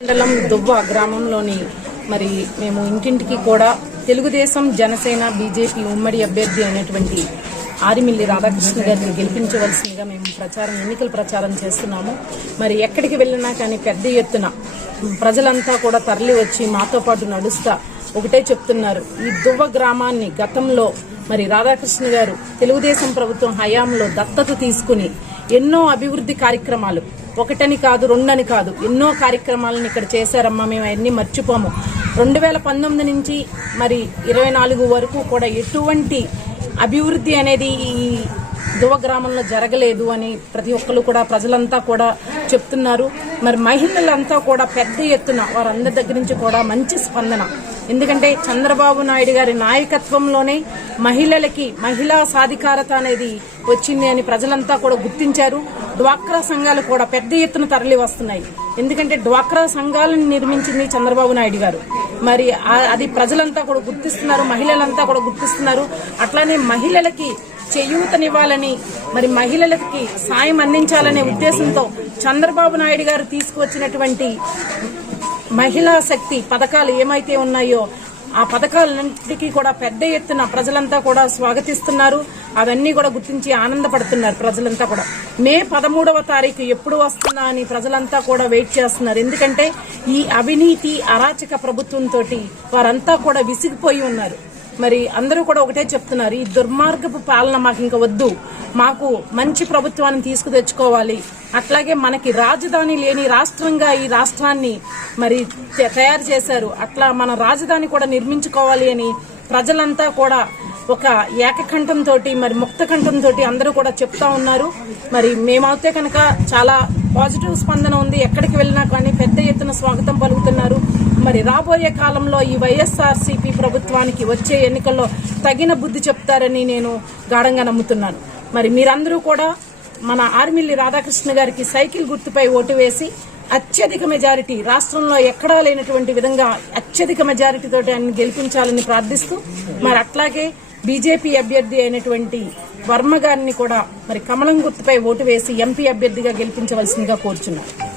మండలం దువ్వ గ్రామంలోని మరి మేము ఇంటింటికి కూడా తెలుగుదేశం జనసేన బీజేపీ ఉమ్మడి అభ్యర్థి అయినటువంటి ఆరిమిల్లి రాధాకృష్ణ గారిని గెలిపించవలసిందిగా మేము ప్రచారం ఎన్నికల ప్రచారం చేస్తున్నాము. మరి ఎక్కడికి వెళ్ళినా కానీ పెద్ద ఎత్తున ప్రజలంతా కూడా తరలి వచ్చి మాతో పాటు నడుస్తా ఒకటే చెప్తున్నారు. ఈ దువ్వ గ్రామాన్ని గతంలో మరి రాధాకృష్ణ గారు తెలుగుదేశం ప్రభుత్వం హయాంలో దత్తత తీసుకుని ఎన్నో అభివృద్ధి కార్యక్రమాలు ఒకటని కాదు రెండని కాదు. ఎన్నో కార్యక్రమాలను ఇక్కడ చేశారమ్మా మేము అవన్నీ మర్చిపోము. రెండు వేల పంతొమ్మిది నుంచి మరి ఇరవై నాలుగు వరకు కూడా ఎటువంటి అభివృద్ధి అనేది ఈ ధువ గ్రామంలో జరగలేదు అని ప్రతి ఒక్కరు కూడా ప్రజలంతా కూడా చెప్తున్నారు. మరి మహిళలంతా కూడా పెద్ద ఎత్తున వారందరి దగ్గర నుంచి కూడా మంచి స్పందన. ఎందుకంటే చంద్రబాబు నాయుడు గారి నాయకత్వంలోనే మహిళలకి మహిళా సాధికారత అనేది వచ్చింది అని ప్రజలంతా కూడా గుర్తించారు. డ్వాక్రా సంఘాలు కూడా పెద్ద ఎత్తున తరలి వస్తున్నాయి. ఎందుకంటే డ్వాక్రా సంఘాలను నిర్మించింది చంద్రబాబు నాయుడు గారు. మరి అది ప్రజలంతా కూడా గుర్తిస్తున్నారు మహిళలంతా కూడా గుర్తిస్తున్నారు. అట్లానే మహిళలకి చేయూతనివ్వాలని మరి మహిళలకి సాయం అందించాలనే ఉద్దేశంతో చంద్రబాబు నాయుడు గారు తీసుకువచ్చినటువంటి మహిళా శక్తి పథకాలు ఏమైతే ఉన్నాయో ఆ పథకాలన్నింటికీ కూడా పెద్ద ఎత్తున ప్రజలంతా కూడా స్వాగతిస్తున్నారు. అవన్నీ కూడా గుర్తించి ఆనందపడుతున్నారు ప్రజలంతా కూడా. మే పదమూడవ తారీఖు ఎప్పుడు వస్తుందా అని ప్రజలంతా కూడా వెయిట్ చేస్తున్నారు. ఎందుకంటే ఈ అవినీతి అరాచక ప్రభుత్వంతో వారంతా కూడా విసిగిపోయి ఉన్నారు. మరి అందరూ కూడా ఒకటే చెప్తున్నారు ఈ దుర్మార్గపు పాలన మాకు ఇంకా వద్దు. మాకు మంచి ప్రభుత్వాన్ని తీసుకు తెచ్చుకోవాలి అట్లాగే మనకి రాజధాని లేని రాష్ట్రంగా ఈ రాష్ట్రాన్ని మరి తయారు చేశారు. అట్లా మన రాజధాని కూడా నిర్మించుకోవాలి అని ప్రజలంతా కూడా ఒక ఏకకంఠంతో మరి ముక్తకంఠంతో అందరూ కూడా చెప్తా ఉన్నారు. మరి మేమైతే కనుక చాలా పాజిటివ్ స్పందన ఉంది. ఎక్కడికి వెళ్ళినా కానీ పెద్ద ఎత్తున స్వాగతం పలుకుతున్నారు. మరి రాబోయే కాలంలో ఈ వైఎస్ఆర్సీపీ ప్రభుత్వానికి వచ్చే ఎన్నికల్లో తగిన బుద్ధి చెప్తారని నేను గాఢంగా నమ్ముతున్నాను. మరి మీరందరూ కూడా మన ఆర్మిల్లి రాధాకృష్ణ గారికి సైకిల్ గుర్తుపై ఓటు వేసి అత్యధిక మెజారిటీ రాష్ట్రంలో ఎక్కడా లేనటువంటి విధంగా అత్యధిక మెజారిటీతో ఆయన గెలిపించాలని ప్రార్థిస్తూ మరి అట్లాగే బీజేపీ అభ్యర్థి అయినటువంటి వర్మ గారిని కూడా మరి కమలం గుర్తుపై ఓటు వేసి ఎంపీ అభ్యర్థిగా గెలిపించవలసిందిగా కోరుచున్నారు